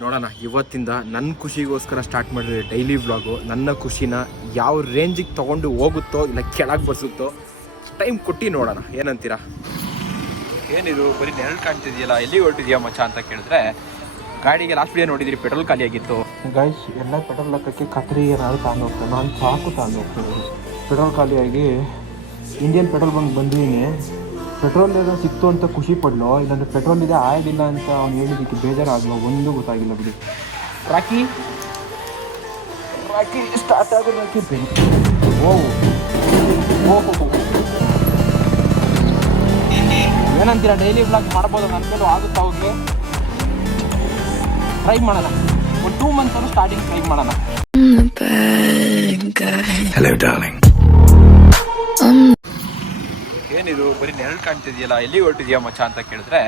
ನೋಡೋಣ ಇವತ್ತಿಂದ ನನ್ನ ಖುಷಿಗೋಸ್ಕರ ಸ್ಟಾರ್ಟ್ ಮಾಡಿದ್ರೆ ಡೈಲಿ ವ್ಲಾಗು ನನ್ನ ಖುಷಿನ ಯಾವ ರೇಂಜಿಗೆ ತೊಗೊಂಡು ಹೋಗುತ್ತೋ ಇಲ್ಲ ಕೆಳಗೆ ಬಸುತ್ತೋ ಟೈಮ್ ಕೊಟ್ಟು ನೋಡೋಣ. ಏನಂತೀರಾ? ಏನಿದು ಬರೀ ನೆರಳು ಕಾಣ್ತಿದೆಯಲ್ಲ ಎಲ್ಲಿ ಹೊರಟಿದ್ಯಾ ಮಚ್ಚ ಅಂತ ಕೇಳಿದ್ರೆ ಗಾಡಿಗೆ ಲಾಸ್ಟ್ ವಿಡಿಯೋ ನೋಡಿದ್ರಿ ಪೆಟ್ರೋಲ್ ಖಾಲಿ ಆಗಿತ್ತು ಗೈಸ್ ಎಲ್ಲ ಪೆಟ್ರೋಲ್ ಲೆಕ್ಕಕ್ಕೆ ಕತ್ರಿ ಏನಾದ್ರು ತಗೊಂಡು ಹೋಗ್ತೇನೆ ನಾನು ಸಾಕು ತಗೊಂಡು ಹೋಗ್ತೀನಿ. ಪೆಟ್ರೋಲ್ ಖಾಲಿಯಾಗಿ ಇಂಡಿಯನ್ ಪೆಟ್ರೋಲ್ ಬಂಕ್ ಬಂದಿದ್ದೀನಿ. ಪೆಟ್ರೋಲ್ ಏನೋ ಸಿಕ್ತು ಅಂತ ಖುಷಿ ಪಡ್ಲು? ಇಲ್ಲಾಂದ್ರೆ ಪೆಟ್ರೋಲ್ ಇದೆ ಆಯ್ಲಿಲ್ಲ ಅಂತ ಅವ್ನು ಹೇಳಿದ್ದಕ್ಕೆ ಬೇಜಾರಾಗಲೋ ಒಂದು ಗೊತ್ತಾಗಿಲ್ಲ ಬಿಡಿ. ರಾಕಿ? ರಾಕಿ ಸ್ಟಾರ್ಟ್ ಆಗೋ ರಾಕಿ ಬೆಂಕಿ ಓ ಏನಂತೀರ ಏನಂತೀರಾ ಡೈಲಿ ಬ್ಲಾಗ್ ಮಾಡ್ಬೋದು ನನ್ನ ಕೈಲೂ ಆಗುತ್ತಾ ಹೋಗಿ ಟ್ರೈ ಮಾಡೋಣ. ಒಂದು ಟೂ ಮಂತ್ಸ್ ಸ್ಟಾರ್ಟಿಂಗ್ ಟ್ರೈ ಮಾಡೋಣ. ಏನಿದು ಬರೀ ನೆರಳು ಕಾಣ್ತಿದೆಯಲ್ಲ ಎಲ್ಲಿ ಹೊರಟಿದ್ಯಾ ಮಚ್ಚ ಅಂತ ಕೇಳಿದ್ರೆ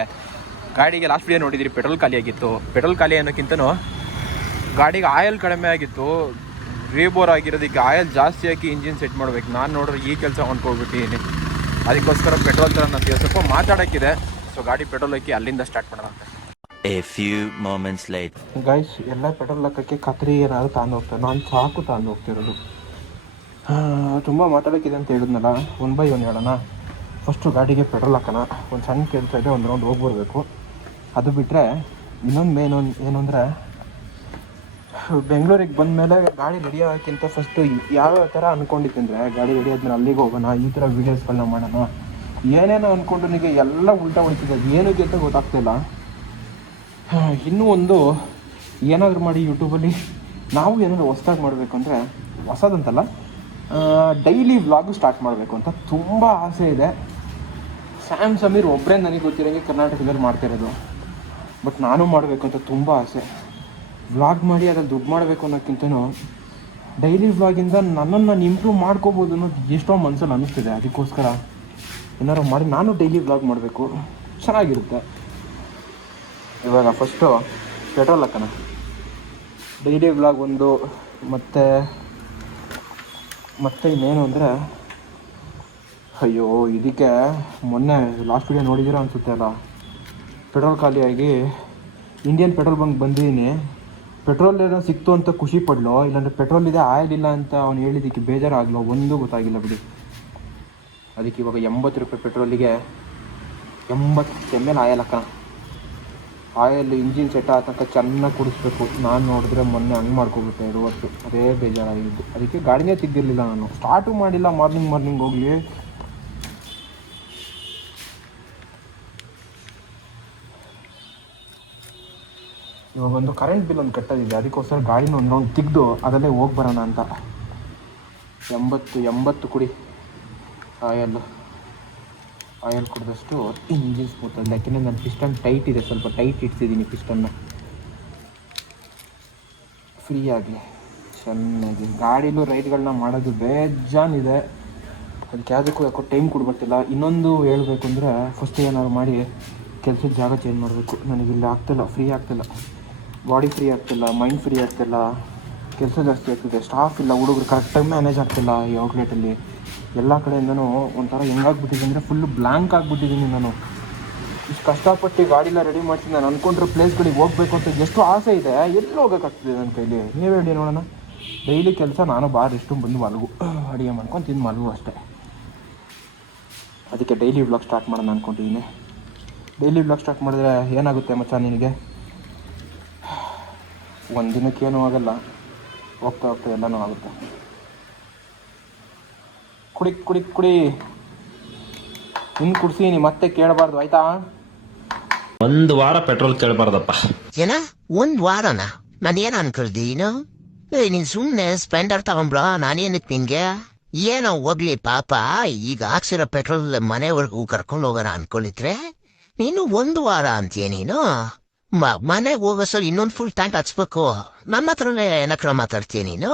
ಗಾಡಿಗೆ ಲಾಸ್ಟ್ ವಿಡಿಯೋ ನೋಡಿದಿರಿ ಪೆಟ್ರೋಲ್ ಖಾಲಿ ಆಗಿತ್ತು. ಪೆಟ್ರೋಲ್ ಖಾಲಿ ಅನ್ನೋಕ್ಕಿಂತನೂ ಗಾಡಿಗೆ ಆಯಲ್ ಕಡಿಮೆ ಆಗಿತ್ತು. ರೀಬೋರ್ ಆಗಿರೋದಕ್ಕೆ ಆಯಲ್ ಜಾಸ್ತಿ ಹಾಕಿ ಇಂಜಿನ್ ಸೆಟ್ ಮಾಡ್ಬೇಕು. ನಾನು ನೋಡ್ರೆ ಈ ಕೆಲಸ ಹೊಂದ್ಕೊಳ್ಬಿಟ್ಟಿದ್ದೀನಿ ಅದಕ್ಕೋಸ್ಕರ ಪೆಟ್ರೋಲ್ ಥರ ನಾನು ಸ್ವಲ್ಪ ಮಾತಾಡೋಕ್ಕಿದೆ. ಸೊ ಗಾಡಿ ಪೆಟ್ರೋಲ್ ಹಾಕಿ ಅಲ್ಲಿಂದ ಸ್ಟಾರ್ಟ್ ಮಾಡೋಣ ಅಂತ. A few moments later. Guys ಎಲ್ಲ ಪೆಟ್ರೋಲ್ ಹಾಕಕ್ಕೆ ಕತ್ರಿ ಏನಾದ್ರು ತಗೊಂಡು ಹೋಗ್ತಾರೆ ನಾನು ಸಾಕು ತಗೊಂಡು ಹೋಗ್ತಿರೋದು. ತುಂಬ ಮಾತಾಡೋಕ್ಕಿದೆ ಅಂತ ಹೇಳಿದ್ನಲ್ಲ ಒನ್ ಬೈ ಒನ್ ಹೇಳೋಣ? ಫಸ್ಟು ಗಾಡಿಗೆ ಪೆಟ್ರೋಲ್ ಹಾಕೋಣ. ಒಂದು ಸಣ್ಣ ಕೆಲಸ ಇದೆ, ಒಂದು ರೌಂಡ್ ಹೋಗಿ ಬರಬೇಕು ಅದು ಬಿಟ್ಟರೆ ಇನ್ನೊಂದು ಮೇನ್ ಏನು ಅಂದರೆ, ಬೆಂಗಳೂರಿಗೆ ಬಂದ ಮೇಲೆ ಗಾಡಿ ರೆಡಿ ಆಗೋಕ್ಕಿಂತ ಫಸ್ಟು ಯಾವ ಥರ ಅಂದ್ಕೊಂಡಿದ್ದೆ ಅಂದರೆ, ಗಾಡಿ ರೆಡಿ ಆದ್ಮೇಲೆ ಅಲ್ಲಿಗೆ ಹೋಗೋಣ, ಈ ಥರ ವೀಡಿಯೋಸ್ಗಳನ್ನ ಮಾಡೋಣ. ಏನೇನೋ ಅಂದ್ಕೊಂಡು ನನಗೆ ಎಲ್ಲ ಉಲ್ಟಾ ಉಳಿತಿದೆ ಏನಕ್ಕೆ ಅಂತ ಗೊತ್ತಾಗ್ತಿಲ್ಲ ಇನ್ನೂ ಒಂದು ಏನಾದರೂ ಮಾಡಿ ಯೂಟ್ಯೂಬಲ್ಲಿ ನಾವು ಏನಾದರೂ ಹೊಸ್ದಾಗಿ ಮಾಡಬೇಕು ಅಂದರೆ, ಹೊಸದಂತಲ್ಲ ಡೈಲಿ ವ್ಲಾಗು ಸ್ಟಾರ್ಟ್ ಮಾಡಬೇಕು ಅಂತ ತುಂಬ ಆಸೆ ಇದೆ. ಸ್ಯಾಮ್ ಸಮೀರ್ ಒಬ್ಬರೇ ನನಗೆ ಗೊತ್ತಿರೋಂಗೆ ಕರ್ನಾಟಕದಲ್ಲಿ ಮಾಡ್ತಿರೋದು. ಬಟ್ ನಾನು ಮಾಡಬೇಕು ಅಂತ ತುಂಬ ಆಸೆ. ವ್ಲಾಗ್ ಮಾಡಿ ಅದ್ರಲ್ಲಿ ದುಡ್ಡು ಮಾಡಬೇಕು ಅನ್ನೋಕ್ಕಿಂತನೂ ಡೈಲಿ ವ್ಲಾಗಿಂದ ನನ್ನನ್ನು ನಾನು ಇಂಪ್ರೂವ್ ಮಾಡ್ಕೋಬೋದು ಅನ್ನೋದು ಎಷ್ಟೋ ಮನಸ್ಸಲ್ಲಿ ಅನ್ನಿಸ್ತಿದೆ. ಅದಕ್ಕೋಸ್ಕರ ಏನಾರು ಮಾಡಿ ನಾನು ಡೈಲಿ ವ್ಲಾಗ್ ಮಾಡಬೇಕು. ಚೆನ್ನಾಗಿರುತ್ತೆ. ಇವಾಗ ಫಸ್ಟು ಪೆಟ್ರೋಲ್ ಹಾಕೋಣ. ಡೈಲಿ ವ್ಲಾಗ್ ಒಂದು, ಮತ್ತು, ಮತ್ತೆ ಇನ್ನೇನು ಅಂದರೆ ಅಯ್ಯೋ, ಇದಕ್ಕೆ ಮೊನ್ನೆ ಲಾಸ್ಟ್ ವೀಡಿಯೋ ನೋಡಿದ್ದೀರ ಅನಿಸುತ್ತೆ ಅಲ್ಲ? ಪೆಟ್ರೋಲ್ ಖಾಲಿಯಾಗಿ ಇಂಡಿಯನ್ ಪೆಟ್ರೋಲ್ ಬಂಕ್ ಬಂದಿದ್ದೀನಿ. ಪೆಟ್ರೋಲ್ ಏನೋ ಸಿಕ್ತು ಅಂತ ಖುಷಿ ಪಡ್ಲೋ, ಇಲ್ಲಾಂದರೆ ಪೆಟ್ರೋಲ್ ಇದೆ ಆಯಿಲ್ ಇಲ್ಲ ಅಂತ ಅವ್ನು ಹೇಳಿದ್ದಕ್ಕೆ ಬೇಜಾರಾಗಲೋ, ಒಂದು ಗೊತ್ತಾಗಿಲ್ಲ ಬಿಡಿ. ಅದಕ್ಕೆ ಇವಾಗ ಎಂಬತ್ತು ರೂಪಾಯಿ ಪೆಟ್ರೋಲಿಗೆ ಎಂಬತ್ತು ಎಂ ಎಲ್ ಆಯಲ್ ಅಕ್ಕ. ಆಯಲ್ ಇಂಜಿನ್ ಸೆಟ್ ಆದ ತನಕ ಚೆನ್ನಾಗಿ ಕುಡಿಸ್ಬೇಕು. ನಾನು ನೋಡಿದ್ರೆ ಮೊನ್ನೆ ಹಂಗೆ ಮಾಡ್ಕೊಬಿಟ್ಟೆ ಎರಡು ವರ್ಷ ಅದೇ ಬೇಜಾರಾಗಿದ್ದು. ಅದಕ್ಕೆ ಗಾಡಿನೇ ತಿದ್ದಿರಲಿಲ್ಲ ನಾನು. ಸ್ಟಾರ್ಟು ಮಾಡಿಲ್ಲ ಮಾರ್ನಿಂಗ್ ಮಾರ್ನಿಂಗ್ ಹೋಗಲಿ. ಇವಾಗ ಒಂದು ಕರೆಂಟ್ ಬಿಲ್ ಒಂದು ಕಟ್ಟೋದಿದೆ. ಅದಕ್ಕೋಸ್ಕರ ಗಾಡಿನ ಒಂದು ರೌಂಡ್ ತೆಗೆದು ಅದಲ್ಲೇ ಹೋಗಿ ಬರೋಣ ಅಂತ. ಎಂಬತ್ತು ಎಂಬತ್ತು ಕುಡಿ. ಆಯಲ್ ಆಯಲ್ ಕುಡಿದಷ್ಟು ಇಂಜಿನ್ ಸ್ಮೂತ್ ಆಗಿದೆ ಯಾಕೆಂದರೆ ನನ್ನ ಪಿಸ್ಟನ್ ಟೈಟ್ ಇದೆ. ಸ್ವಲ್ಪ ಟೈಟ್ ಇಡ್ತಿದ್ದೀನಿ ಪಿಸ್ಟನ್ನ ಫ್ರೀ ಆಗಲಿ. ಚೆನ್ನಾಗಿ. ಗಾಡಿಲೂ ರೈಡ್ಗಳನ್ನ ಮಾಡೋದು ಬೇಜಾನಿದೆ. ಅದಕ್ಕೆ ಯಾವುದಕ್ಕೂ ಯಾಕೋ ಟೈಮ್ ಕೊಡ್ಬರ್ತಿಲ್ಲ. ಇನ್ನೊಂದು ಹೇಳಬೇಕು ಅಂದರೆ ಫಸ್ಟ್ ಏನಾದ್ರು ಮಾಡಿ ಕೆಲಸದ ಜಾಗ ಚೇಂಜ್ ಮಾಡಬೇಕು. ನನಗೆ ಇಲ್ಲಿ ಆಗ್ತಿಲ್ಲ. ಫ್ರೀ ಆಗ್ತಿಲ್ಲ. ಬಾಡಿ ಫ್ರೀ ಆಗ್ತಿಲ್ಲ ಮೈಂಡ್ ಫ್ರೀ ಆಗ್ತಿಲ್ಲ, ಕೆಲಸ ಜಾಸ್ತಿ ಆಗ್ತಿದೆ ಸ್ಟಾಫ್ ಇಲ್ಲ, ಹುಡುಗರು ಕರೆಕ್ಟಾಗಿ ಮ್ಯಾನೇಜ್ ಆಗ್ತಿಲ್ಲ ಈ ಔಟ್ಲೆಟಲ್ಲಿ ಎಲ್ಲ ಕಡೆಯಿಂದನೂ ಒಂಥರ ಹೆಂಗಾಗ್ಬಿಟ್ಟಿದೆ ಅಂದರೆ ಫುಲ್ಲು ಬ್ಲ್ಯಾಂಕ್ ಆಗಿಬಿಟ್ಟಿದ್ದೀನಿ ನಾನು. ಇಷ್ಟು ಕಷ್ಟಪಟ್ಟು ಗಾಡಿಲ್ಲ ರೆಡಿ ಮಾಡ್ತೀನಿ ನಾನು ಅಂದ್ಕೊಂಡಿರೋ ಪ್ಲೇಸ್ಗಳಿಗೆ ಹೋಗ್ಬೇಕು ಅಂತ ಎಷ್ಟು ಆಸೆ ಇದೆ. ಎಲ್ಲಿ ಹೋಗೋಕ್ಕಾಗ್ತಿದೆ ನನ್ನ ಕೈಲಿ? ನೀವೇ ಹೇಳಿ ನೋಡೋಣ. ಡೈಲಿ ಕೆಲಸ ನಾನು ಬಾರ್ ಎಷ್ಟು ಬಂದು ಮಲಗು. ಅಡುಗೆ ಮಾಡ್ಕೊಂಡು ತಿಂದು ಮಲಗು ಅಷ್ಟೇ. ಅದಕ್ಕೆ ಡೈಲಿ ವ್ಲಾಗ್ ಸ್ಟಾರ್ಟ್ ಮಾಡೋಣ ಅಂದ್ಕೊಂಡಿದ್ದೀನಿ ಡೈಲಿ ವ್ಲಾಗ್ ಸ್ಟಾರ್ಟ್ ಮಾಡಿದ್ರೆ ಏನಾಗುತ್ತೆ ಮಚ್ಚ ನಿನಗೆ? ಒಂದು ದಿನಕ್ಕೇನೂ ಆಗಲ್ಲ. ಹೋಗ್ತಾ ಹೋಗ್ತಾ ಎಲ್ಲನೂ ಆಗುತ್ತೆ. ಕುಡಿ ಕುಡಿ ಕುಡಿ. ಇನ್ನು ನೀ ಮತ್ತೆ ಕೇಳಬಾರ್ದು ಆಯ್ತಾ? ಒಂದು ವಾರ ಪೆಟ್ರೋಲ್ ಕೇಳಬಾರ್ದಪ್ಪ. ಏನ? ಒಂದ್ ವಾರನ? ನಾನೇನ್ ಅನ್ಕೊಳ್ದೀನು ಏ ನೀನ್ ಸುಮ್ನೆ ಸ್ಪೆಂಡರ್ ತಗೊಂಬ್ರ ನಾನೇನಕ್ ನಿನ್ಗೆ? ಏನೋ ಹೋಗ್ಲಿ ಪಾಪ ಈಗ ಹಾಕ್ಸಿರೋ ಪೆಟ್ರೋಲ್ ಮನೆವರೆಗೂ ಕರ್ಕೊಂಡು ಹೋಗೋಣ ಅನ್ಕೊಂಡಿದ್ರೆ ನೀನು ಒಂದು ವಾರ ಅಂತೀಯ ನೀನು? ಮ- ಹೋಗೋ ಸರ್ ಇನ್ನೊಂದು ಫುಲ್ ಟ್ಯಾಂಕ್ ಹಚ್ಬೇಕು ನಮ್ಮ ಹತ್ರನೇ ಏನಕ್ರ ಮಾತಾಡ್ತೀನಿ ನೀನು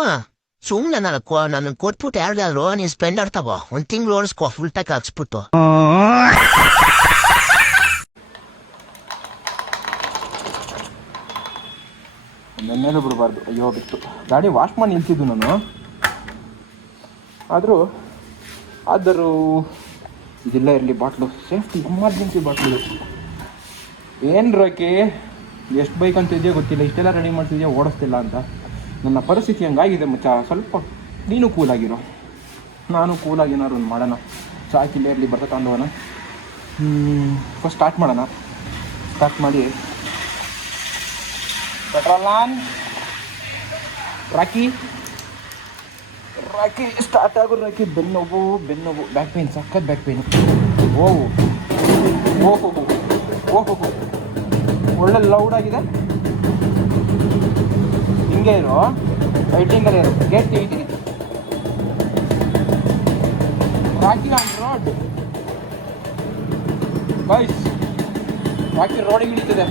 ಸುಮ್ನೆ ನಾನು ನನ್ನ ಕೊಟ್ಬಿಟ್ಟು ಯಾರ್ದಾದ್ರು ನೀನು ಸ್ಪೆಂಡರ್ ತಗೋ ಒಂದು ತಿಂಗ್ಳು ಓಡಿಸ್ಕೋ ಫುಲ್ ಟ್ಯಾಂಕ್ ಹಚ್ಬಿಟ್ಟು ನೆನ್ನೆಲ್ಲೂ ಬಿಡಬಾರ್ದು ಅಯ್ಯೋ ಬಿತ್ತು ಗಾಡಿ ವಾಶ್ ಮಾಡಿ ನಿಲ್ಸಿದ್ದು ನಾನು ಆದರೂ ಆದರೂ ಇದೆಲ್ಲ ಇರಲಿ ಬಾಟ್ಲು ಸೇಫ್ಟಿ ಎಮರ್ಜೆನ್ಸಿ ಬಾಟ್ಲು ಏನು ರಾಕಿ ಎಷ್ಟು ಬೈಕ್ ಅಂತ ಇದೆಯೋ ಗೊತ್ತಿಲ್ಲ, ಇಷ್ಟೆಲ್ಲ ರೆಡಿ ಮಾಡ್ತಿದ್ಯಾ, ಓಡಿಸ್ತಿಲ್ಲ ಅಂತ. ನನ್ನ ಪರಿಸ್ಥಿತಿ ಹಂಗಾಗಿದೆ ಮಚ್ಚ, ಸ್ವಲ್ಪ ನೀನು ಕೂಲಾಗಿರೋ ನಾನು ಕೂಲಾಗಿ ಏನಾದ್ರು ಒಂದು ಮಾಡೋಣ. ಸಾಕಿಲ್ಲೇ ಇರಲಿ ಬರ್ತಾ ತಗೊಂಡೋಗೋಣ ಫಸ್ಟ್ ಸ್ಟಾರ್ಟ್ ಮಾಡೋಣ. ಸ್ಟಾರ್ಟ್ ಮಾಡಿ. Petrol on Rocky Rocky start ಆಗೋ ರಾಕಿ ಬೆನ್ನೋವು ಬೆನ್ನೋವು ಬ್ಯಾಕ್ ಪೈನ್ ಸಕ್ಕತ್ ಬ್ಯಾಕ್ ಪೇನು ಓ ಓಹೋ. ಓಹೋ ಒಳ್ಳೆ ಲೌಡ್ ಆಗಿದೆ. ಹಿಂಗೆ ಇರು. ವೈಟಿಂಗಲ್ಲೇ ಇರು. ಗೇಟ್ ತೆಗಿತೀನಿ. Rocky on road boys Rocky ರೋಡಿಗೆ ಹಿಡಿತದೆ.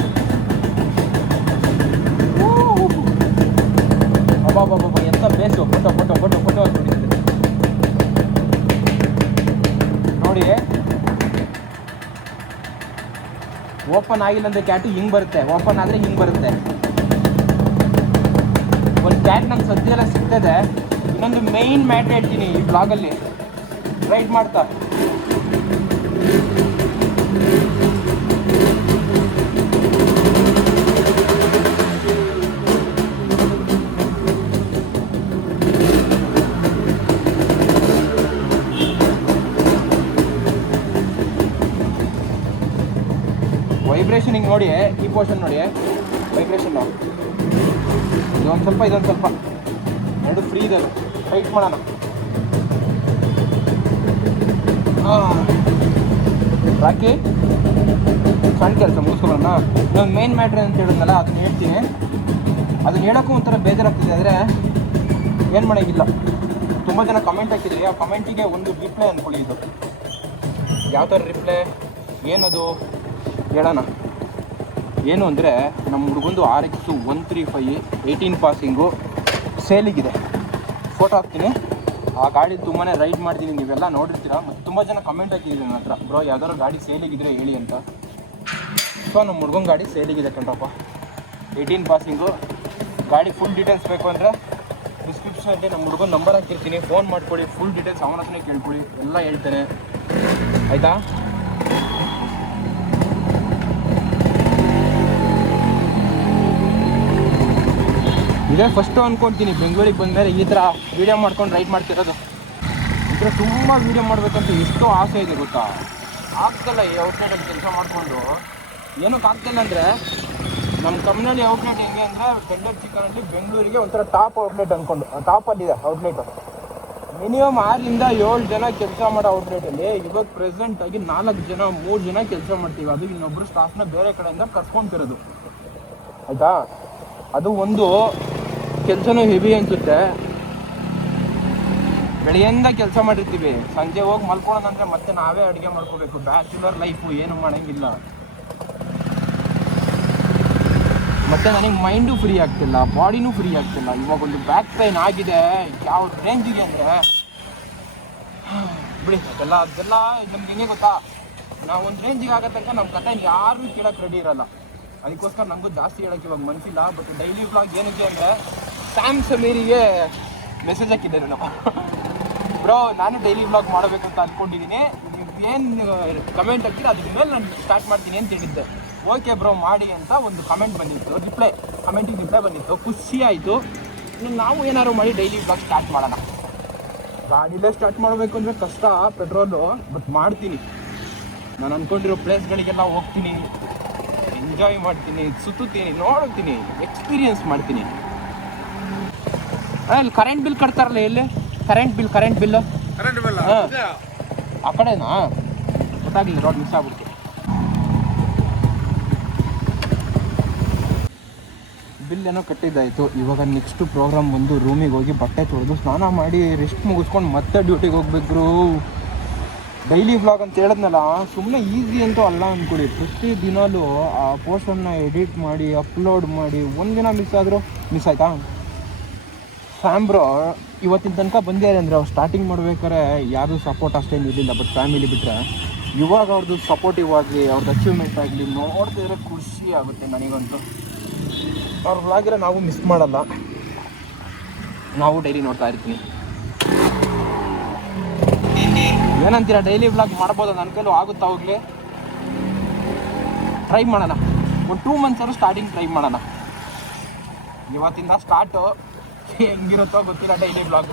ಅಬ್ಬಬ್ಬಬ್ಬ ಎಂತ bass. Photo photo photo photo ಅಂತ ಹೊಡಿತದೆ. ನೋಡಿ. ಓಪನ್ ಆಗಿಲ್ಲ ಅಂದ್ರೆ ಕ್ಯಾಟು ಹಿಂಗೆ ಬರುತ್ತೆ, ಓಪನ್ ಆದ್ರೆ ಹಿಂಗೆ ಬರುತ್ತೆ. ಒಂದು ಕ್ಯಾಟ್ ನಂಗೆ ಸದ್ಯ ಎಲ್ಲ ಸಿಗ್ತದೆ. ಇನ್ನೊಂದು ಮೇಯ್ನ್ ಮ್ಯಾಟ್ ಹೇಳ್ತೀನಿ ಈ ಬ್ಲಾಗಲ್ಲಿ ರೈಡ್ ಮಾಡ್ತಾ. ವೈಬ್ರೇಷನ್ ಹಿಂಗೆ ನೋಡಿ, ಈ ಪೋರ್ಷನ್ ನೋಡಿ ವೈಬ್ರೇಷನ್ ಇದೊಂದು ಸ್ವಲ್ಪ ಇದೊಂದು ಸ್ವಲ್ಪ. ಎರಡು ಫ್ರೀ ಇದೆ ಫೈಟ್ ಮಾಡೋಣ. ರಾಕಿ, ಸಣ್ಣ ಕೆಲಸ, ಮುಗಿಸ್ಕೊಳ್ಳೋಣ. ನಾನು ಮೇನ್ ಮ್ಯಾಟ್ರ್ ಅಂತ ಹೇಳಿದ್ನಲ್ಲ, ಅದನ್ನ ಹೇಳ್ತೀನಿ. ಅದನ್ನ ಹೇಳೋಕ್ಕೂ ಒಂಥರ ಬೇಜಾರಾಗ್ತಿದೆ, ಆದರೆ ಏನು ಮಾಡೋಂಗಿಲ್ಲ. ತುಂಬ ಜನ ಕಮೆಂಟ್ ಹಾಕಿದ್ರಿ, ಆ ಕಮೆಂಟಿಗೆ ಒಂದು ರಿಪ್ಲೈ ಅಂದ್ಕೊಳ್ಳಿ ಇದು. ಯಾವ ಥರ ರಿಪ್ಲೈ ಏನದು, ಹೇಳೋಣ. ಏನು ಅಂದರೆ ನಮ್ಮ ಹುಡುಗಂದು R X one three five eighteen passing ಸೇಲಿಗಿದೆ. Photo ಹಾಕ್ತೀನಿ. ಆ ಗಾಡಿ ತುಂಬಾ ರೈಡ್ ಮಾಡ್ತೀನಿ ನೀವೆಲ್ಲ ನೋಡಿರ್ತೀರ? ಮತ್ತು ತುಂಬ ಜನ ಕಮೆಂಟ್ ಹಾಕಿದ್ದೀರಿ ನನ್ನ ಹತ್ರ, ಬ್ರೋ, ಯಾವ್ದಾದ್ರು ಗಾಡಿ ಸೇಲಿಗಿದ್ರೆ ಹೇಳಿ ಅಂತ. ಸೊ ನಮ್ಮ ಹುಡುಗನ ಗಾಡಿ ಸೇಲಿಗಿದೆ ಕಣ್ರಪ್ಪ. ಏಯ್ಟೀನ್ ಪಾಸಿಂಗು ಗಾಡಿ ಫುಲ್ ಡೀಟೇಲ್ಸ್ ಬೇಕು ಅಂದರೆ ಡಿಸ್ಕ್ರಿಪ್ಷನಲ್ಲಿ ನಮ್ಮ ಹುಡುಗನ ನಂಬರ್ ಹಾಕಿರ್ತೀನಿ. ಫೋನ್ ಮಾಡ್ಕೊಳ್ಳಿ ಫುಲ್ ಡೀಟೇಲ್ಸ್ ಅವನ ಹತ್ರನೇ ಕೇಳ್ಕೊಳ್ಳಿ. ಎಲ್ಲ ಹೇಳ್ತೇನೆ ಆಯಿತಾ? ಇದೇ ಫಸ್ಟು ಅನ್ಕೊಂತೀನಿ. ಬೆಂಗಳೂರಿಗೆ ಬಂದಮೇಲೆ ಈ ಥರ ವೀಡಿಯೋ ಮಾಡ್ಕೊಂಡು ರೈಡ್ ಮಾಡ್ತಿರೋದು. ಈ ಥರ ತುಂಬ ವೀಡಿಯೋ ಮಾಡಬೇಕಂತ ಎಷ್ಟೋ ಆಸೆ ಇದೆ ಗೊತ್ತಾ? ಆಗ್ತಲ್ಲ ಈ ಔಟ್ಲೆಟಲ್ಲಿ ಕೆಲಸ ಮಾಡಿಕೊಂಡು. ಏನಕ್ಕೆ ಆಗ್ತಿಲ್ಲ ಅಂದರೆ ನಮ್ಮ ಕಂಪ್ನಿಯಲ್ಲಿ ಔಟ್ಲೆಟ್ ಹೆಂಗೆ ಅಂದರೆ ಬೆಂಗಳೂರು ಚಿಕನಲ್ಲಿ ಬೆಂಗಳೂರಿಗೆ ಒಂಥರ ಟಾಪ್ ಔಟ್ಲೆಟ್ ಅಂದ್ಕೊಂಡು ಟಾಪಲ್ಲಿದೆ ಔಟ್ಲೆಟು ಮಿನಿಮಮ್ ಆರರಿಂದ ಏಳು ಜನ ಕೆಲಸ ಮಾಡೋ ಔಟ್ಲೆಟಲ್ಲಿ ಇವಾಗ ಪ್ರೆಸೆಂಟಾಗಿ ನಾಲ್ಕು ಜನ, ಮೂರು ಜನ ಕೆಲಸ ಮಾಡ್ತೀವಿ. ಅದು ಇನ್ನೊಬ್ಬರು ಸ್ಟಾಫ್ನ ಬೇರೆ ಕಡೆಯಿಂದ ಕರ್ಸ್ಕೊಂತಿರೋದು ಆಯಿತಾ? ಅದು ಒಂದು. ಕೆಲಸನೂ ಹೆವಿ ಅನಿಸುತ್ತೆ. ಬೆಳೆಯಿಂದ ಕೆಲಸ ಮಾಡಿರ್ತೀವಿ. ಸಂಜೆ ಹೋಗಿ ಮಲ್ಕೊಳ್ಳೋದಂದ್ರೆ ಮತ್ತೆ ನಾವೇ ಅಡುಗೆ ಮಾಡ್ಕೋಬೇಕು. ಬ್ಯಾಚುಲರ್ ಲೈಫು ಏನು ಮಾಡೋಂಗಿಲ್ಲ. ಮತ್ತೆ ನನಗೆ ಮೈಂಡು ಫ್ರೀ ಆಗ್ತಿಲ್ಲ, ಬಾಡಿನೂ ಫ್ರೀ ಆಗ್ತಿಲ್ಲ. ಇವಾಗ ಒಂದು ಬ್ಯಾಕ್ ಪೈನ್ ಆಗಿದೆ. ಯಾವ ರೇಂಜಿಗೆ ಅಂದರೆ? ಬಿಡಿ, ಅದೆಲ್ಲ ಅದೆಲ್ಲ ನಮ್ಗೆ ಹೆಂಗೆ ಗೊತ್ತಾ? ನಾವು ಒಂದು ರೇಂಜಿಗೆ ಆಗೋ ತನಕ ನಮ್ಮ ಕತೆ ಯಾರೂ ಕೇಳಕ್ಕೆ ರೆಡಿ ಇರಲ್ಲ. ಅದಕ್ಕೋಸ್ಕರ ನಮಗೂ ಜಾಸ್ತಿ ಹೇಳೋಕ್ಕೆ ಇವಾಗ ಮನಸ್ಸಿಲ್ಲ ಬಟ್ ಡೈಲಿ ಬ್ಲಾಗ್ ಏನಕ್ಕೆ ಅಂದರೆ ಸ್ಯಾಮ್ ಸಮೀರಿಗೆ ಮೆಸೇಜ್ ಹಾಕಿದ್ದೆ ನಾವು ಬ್ರೋ ನಾನು ಡೈಲಿ ಬ್ಲಾಗ್ ಮಾಡಬೇಕು ಅಂತ ಅಂದ್ಕೊಂಡಿದ್ದೀನಿ ಏನು ಕಮೆಂಟ್ ಹಾಕ್ತೀರಿ? ಅದ್ರ ಮೇಲೆ ನಾನು ಸ್ಟಾರ್ಟ್ ಮಾಡ್ತೀನಿ ಅಂತ ಹೇಳಿದ್ದೆ. ಓಕೆ ಬ್ರೋ ಮಾಡಿ ಅಂತ ಒಂದು ಕಮೆಂಟ್ ಬಂದಿತ್ತು. ರಿಪ್ಲೈ ಕಮೆಂಟಿಗೆ ರಿಪ್ಲೈ ಬಂದಿತ್ತು. ಖುಷಿ ಆಯಿತು. ನಾವು ಏನಾದ್ರು ಮಾಡಿ ಡೈಲಿ ಬ್ಲಾಗ್ ಸ್ಟಾರ್ಟ್ ಮಾಡೋಣ. ಗಾಡಿಲೇ ಸ್ಟಾರ್ಟ್ ಮಾಡಬೇಕು ಅಂದರೆ ಕಷ್ಟ ಪೆಟ್ರೋಲು ಬಟ್ ಮಾಡ್ತೀನಿ. ನಾನು ಅಂದ್ಕೊಂಡಿರೋ ಪ್ಲೇಸ್ಗಳಿಗೆಲ್ಲ ಹೋಗ್ತೀನಿ. ಎಂಜಾಯ್ ಮಾಡ್ತೀನಿ, ಸುತ್ತುತ್ತೀನಿ, ನೋಡ್ತೀನಿ ಎಕ್ಸ್ಪೀರಿಯನ್ಸ್ ಮಾಡ್ತೀನಿ. ಅಲ್ಲಿ ಕರೆಂಟ್ ಬಿಲ್ ಕಟ್ತಾರಲ್ಲ ಎಲ್ಲಿ current bill current bill current bill ಆ? ಕಡೆನಾ? ಗೊತ್ತಾಗಲಿಲ್ಲ ರೋಡ್ ಮಿಸ್ ಆಗ್ಬಿಡ್ತು. ಬಿಲ್ ಏನೋ ಕಟ್ಟಿದ್ದಾಯಿತು. ಇವಾಗ ನೆಕ್ಸ್ಟ್ ಪ್ರೋಗ್ರಾಮ್ ಬಂದು ರೂಮಿಗೆ ಹೋಗಿ ಬಟ್ಟೆ ತೊಳೆದು ಸ್ನಾನ ಮಾಡಿ ರೆಸ್ಟ್ ಮುಗಿಸ್ಕೊಂಡು ಮತ್ತೆ ಡ್ಯೂಟಿಗೆ ಹೋಗ್ಬೇಕು ಡೈಲಿ ವ್ಲಾಗ್ ಅಂತ ಹೇಳಿದ್ನಲ್ಲ ಸುಮ್ಮನೆ ಈಸಿ ಅಂತೂ ಅಲ್ಲ ಅಂದ್ಕೊಡಿ ಪ್ರತಿ ದಿನಾಲೂ ಆ ಪೋಸ್ಟನ್ನು ಎಡಿಟ್ ಮಾಡಿ ಅಪ್ಲೋಡ್ ಮಾಡಿ ಒಂದಿನ ಮಿಸ್ ಆದರೂ ಮಿಸ್ ಆಯ್ತಾ? ಫ್ಯಾಮ್ಬ್ರೋ ಇವತ್ತಿನ ತನಕ ಬಂದಿದ್ದಾರೆ ಅಂದರೆ ಅವ್ರು ಸ್ಟಾರ್ಟಿಂಗ್ ಮಾಡ್ಬೇಕಾದ್ರೆ ಯಾರು ಸಪೋರ್ಟ್ ಅಷ್ಟೇನು ಇರಲಿಲ್ಲ ಬಟ್ ಫ್ಯಾಮಿಲಿ ಬಿಟ್ಟರೆ ಇವಾಗ ಅವ್ರದ್ದು ಸಪೋರ್ಟಿವ್ ಆಗಲಿ ಅವ್ರದ್ದು ಅಚೀವ್ಮೆಂಟ್ ಆಗಲಿ ನೋಡ್ತಿದ್ರೆ ಖುಷಿ ಆಗುತ್ತೆ ನನಗಂತೂ. ಅವ್ರ ವ್ಲಾಗಿರೋ ನಾವು ಮಿಸ್ ಮಾಡಲ್ಲ. ನಾವು ಡೈಲಿ ನೋಡ್ತಾ ಇರ್ತೀನಿ ಏನಂತೀರಾ ಡೈಲಿ ವ್ಲಾಗ್ ಮಾಡ್ಬೋದು? ನನ್ನ ಕೈಲೂ ಆಗುತ್ತಾ ಹೋಗ್ಲಿ? ಟ್ರೈ ಮಾಡೋಣ. ಒಂದು ಟೂ ಮಂತ್ಸ್ ಸ್ಟಾರ್ಟಿಂಗ್ ಟ್ರೈ ಮಾಡೋಣ. ಇವತ್ತಿಂದ ಸ್ಟಾರ್ಟು ಹೆಂಗಿರುತ್ತೋ ಗೊತ್ತಿಲ್ಲ ಡೈಲಿ ವ್ಲಾಗ್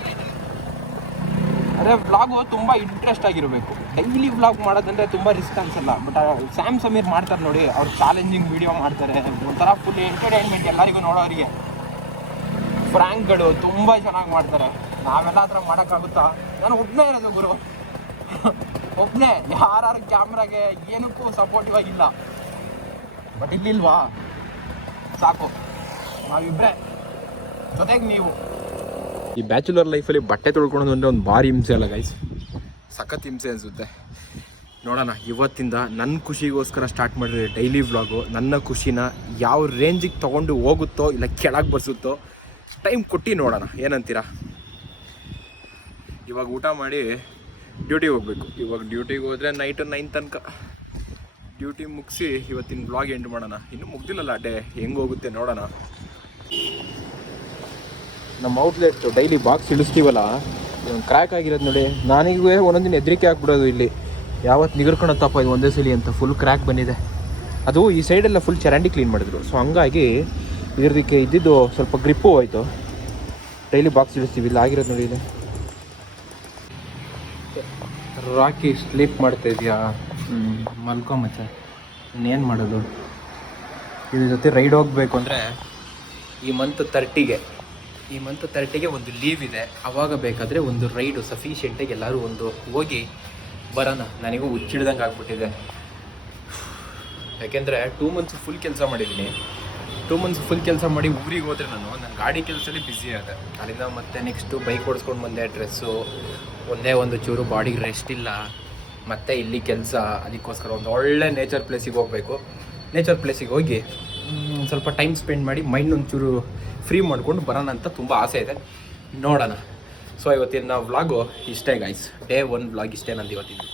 ಅದೇ ವ್ಲಾಗು ತುಂಬ ಇಂಟ್ರೆಸ್ಟ್ ಆಗಿರಬೇಕು. ಡೈಲಿ ವ್ಲಾಗ್ ಮಾಡೋದಂದ್ರೆ ತುಂಬ ರಿಸ್ಕ್ ಅನ್ಸಲ್ಲ ಬಟ್ ಸ್ಯಾಮ್ ಸಮೀರ್ ಮಾಡ್ತಾರೆ ನೋಡಿ, ಅವ್ರು ಚಾಲೆಂಜಿಂಗ್ ವಿಡಿಯೋ ಮಾಡ್ತಾರೆ. ಒಂಥರ ಫುಲ್ ಎಂಟರ್ಟೈನ್ಮೆಂಟ್ ಎಲ್ಲರಿಗೂ ನೋಡೋರಿಗೆ ಫ್ರ್ಯಾಂಕ್ಗಳು ತುಂಬ ಚೆನ್ನಾಗಿ ಮಾಡ್ತಾರೆ. ನಾವೆಲ್ಲ ಆ ಥರ ಮಾಡೋಕ್ಕಾಗುತ್ತಾ? ನಾನು ಒಬ್ಬನೇ ಇರೋದು ಗುರು. ಒಬ್ಬನೇ ಯಾರು ಕ್ಯಾಮ್ರಾಗೆ ಏನಕ್ಕೂ ಸಪೋರ್ಟಿವ್ ಆಗಿಲ್ಲ. ಬಟ್ ಇಲ್ಲಿಲ್ವಾ ಸಾಕು. ನಾವಿಬ್ರೆ. ಜೊತೆಗೆ ನೀವು. ಈ ಬ್ಯಾಚುಲರ್ ಲೈಫಲ್ಲಿ ಬಟ್ಟೆ ತೊಳ್ಕೊಳೋದು ಅಂದರೆ ಒಂದು ಭಾರಿ ಹಿಂಸೆ ಅಲ್ಲ ಗೈಸ್ ಸಖತ್ ಹಿಂಸೆ ಅನಿಸುತ್ತೆ. ನೋಡೋಣ ಇವತ್ತಿಂದ ನನ್ನ ಖುಷಿಗೋಸ್ಕರ ಸ್ಟಾರ್ಟ್ ಮಾಡಿದ್ರೆ ಡೈಲಿ ವ್ಲಾಗು ನನ್ನ ಖುಷಿನ ಯಾವ ರೇಂಜಿಗೆ ತೊಗೊಂಡು ಹೋಗುತ್ತೋ ಇಲ್ಲ ಕೆಳಗೆ ಬರ್ಸುತ್ತೋ ಟೈಮ್ ಕೊಟ್ಟು ನೋಡೋಣ. ಏನಂತೀರಾ? ಇವಾಗ ಊಟ ಮಾಡಿ ಡ್ಯೂಟಿಗೆ ಹೋಗಬೇಕು. ಇವಾಗ ಡ್ಯೂಟಿಗೆ ಹೋದರೆ ನೈಟ್ ನೈನ್ ತನಕ. ಡ್ಯೂಟಿ ಮುಗಿಸಿ ಇವತ್ತಿನ ಬ್ಲಾಗ್ ಎಂಡ್ ಮಾಡೋಣ. ಇನ್ನೂ ಮುಗ್ದಿಲ್ಲಲ್ಲ ಡೇ ಹೆಂಗೆ ಹೋಗುತ್ತೆ ನೋಡೋಣ. ನಮ್ಮ ಔಟ್ಲೆಟ್ ಡೈಲಿ ಬಾಕ್ಸ್ ಇಳಿಸ್ತೀವಲ್ಲ ಕ್ರ್ಯಾಕ್ ಆಗಿರೋದು ನೋಡಿ. ನನಗೆ ಒಂದೊಂದಿನ ಹೆದರಿಕೆ ಆಗ್ಬಿಡೋದು ಇಲ್ಲಿ. ಯಾವತ್ತು ನಿಗರ್ಕೊಳತ್ತಪ್ಪ ಇದು ಒಂದೇ ಸಲ ಅಂತ ಫುಲ್ ಕ್ರ್ಯಾಕ್ ಬಂದಿದೆ. ಅದು ಈ ಸೈಡೆಲ್ಲ ಫುಲ್ ಚರಂಡಿ ಕ್ಲೀನ್ ಮಾಡಿದ್ರು. ಸೊ ಹಂಗಾಗಿ ಇದ್ರದಕ್ಕೆ ಇದ್ದಿದ್ದು ಸ್ವಲ್ಪ ಗ್ರಿಪ್ಪು ಹೋಯ್ತು. ಡೈಲಿ ಬಾಕ್ಸ್ ಇಳಿಸ್ತೀವಿ, ಇಲ್ಲಿ ಆಗಿರೋದು ನೋಡಿ ಇದೆ ರಾಕಿ ಸ್ಲೀಪ್ ಮಾಡ್ತಾ ಇದೆಯಾ? ಮಲ್ಕೊ ಮಚ್ಚ. ಇನ್ನೇನು ಮಾಡೋದು? ಇದ್ರ ಜೊತೆ ರೈಡ್ ಹೋಗಬೇಕು ಅಂದರೆ ಈ ಮಂತ್ ತರ್ಟಿಗೆ ಈ ಮಂತ್ ತರ್ಟಿಗೆ ಒಂದು ಲೀವ್ ಇದೆ. ಅವಾಗ ಬೇಕಾದರೆ ಒಂದು ರೈಡು ಸಫಿಷಿಯೆಂಟಾಗಿ ಎಲ್ಲರೂ ಒಂದು ಹೋಗಿ ಬರೋಣ. ನನಗೂ ಹುಚ್ಚಿಡ್ದಂಗೆ ಆಗ್ಬಿಟ್ಟಿದೆ. ಯಾಕೆಂದರೆ ಟೂ ಮಂತ್ಸ್ ಫುಲ್ ಕೆಲಸ ಮಾಡಿದ್ದೀನಿ. ಟೂ ಮಂತ್ಸ್ ಫುಲ್ ಕೆಲಸ ಮಾಡಿ ಊರಿಗೆ ಹೋದರೆ ನಾನು ನನ್ನ ಗಾಡಿ ಕೆಲಸದಲ್ಲಿ ಬ್ಯುಸಿ ಆದೆ. ಅಲ್ಲಿಂದ ಮತ್ತೆ ನೆಕ್ಸ್ಟು ಬೈಕ್ ಓಡಿಸ್ಕೊಂಡು ಬಂದೆ ಡ್ರೆಸ್ಸು ಒಂದೇ ಒಂದು ಚೂರು ಬಾಡಿಗೆ ರೆಸ್ಟ್ ಇಲ್ಲ. ಮತ್ತೆ ಇಲ್ಲಿ ಕೆಲಸ, ಅದಕ್ಕೋಸ್ಕರ ಒಂದು ಒಳ್ಳೆ ನೇಚರ್ ಪ್ಲೇಸಿಗೆ ಹೋಗಬೇಕು. ನೇಚರ್ ಪ್ಲೇಸಿಗೆ ಹೋಗಿ ಸ್ವಲ್ಪ ಟೈಮ್ ಸ್ಪೆಂಡ್ ಮಾಡಿ ಮೈಂಡ್ ಒಂಚೂರು ಫ್ರೀ ಮಾಡ್ಕೊಂಡು ಬರೋಣ ಅಂತ ತುಂಬ ಆಸೆ ಇದೆ. ನೋಡೋಣ. ಸೊ ಇವತ್ತಿನ ವ್ಲಾಗು ಇಷ್ಟೇ ಗಾಯ್ಸ್ ಡೇ ಒನ್ ವ್ಲಾಗ್ ಇಷ್ಟೇ ನಂದು ಇವತ್ತಿದ್ದು